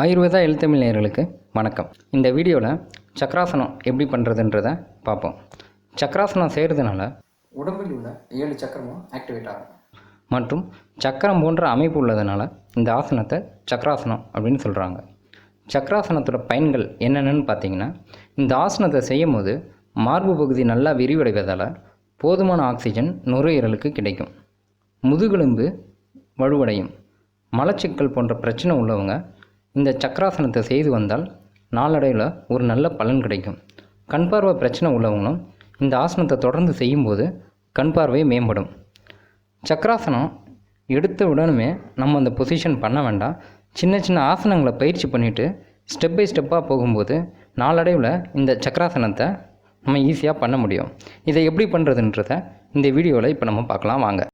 Ayurveda health Tamil நேயர்களுக்கு வணக்கம். இந்த வீடியோவில் சக்கராசனம் எப்படி பண்ணுறதுன்றதை பார்ப்போம். சக்கராசனம் செய்கிறதுனால உடம்பில் உள்ள 7 சக்கரமும் ஆக்டிவேட் ஆகும் மற்றும் சக்கரம் போன்ற அமைப்பு உள்ளதுனால இந்த ஆசனத்தை சக்கராசனம் அப்படின்னு சொல்கிறாங்க. சக்கராசனத்தோட பயன்கள் என்னென்னு பார்த்தீங்கன்னா, இந்த ஆசனத்தை செய்யும் போது மார்பு பகுதி நல்லா விரிவடைவதால் போதுமான ஆக்சிஜன் நுரையீரலுக்கு கிடைக்கும், முதுகெலும்பு வலுவடையும். மலச்சிக்கல் போன்ற பிரச்சனை உள்ளவங்க இந்த சக்கராசனத்தை செய்து வந்தால் நாளடைவில் ஒரு நல்ல பலன் கிடைக்கும். கண் பார்வை பிரச்சனை உள்ளவங்களும் இந்த ஆசனத்தை தொடர்ந்து செய்யும்போது கண் பார்வை மேம்படும். சக்கராசனம் எடுத்த உடனே நம்ம அந்த பொசிஷன் பண்ண வேண்டாம். சின்ன சின்ன ஆசனங்களை பயிற்சி பண்ணிவிட்டு ஸ்டெப் பை ஸ்டெப்பாக போகும்போது நாளடைவில் இந்த சக்கராசனத்தை நம்ம ஈஸியாக பண்ண முடியும். இதை எப்படி பண்ணுறதுன்றதை இந்த வீடியோவில் இப்போ நம்ம பார்க்கலாம் வாங்க.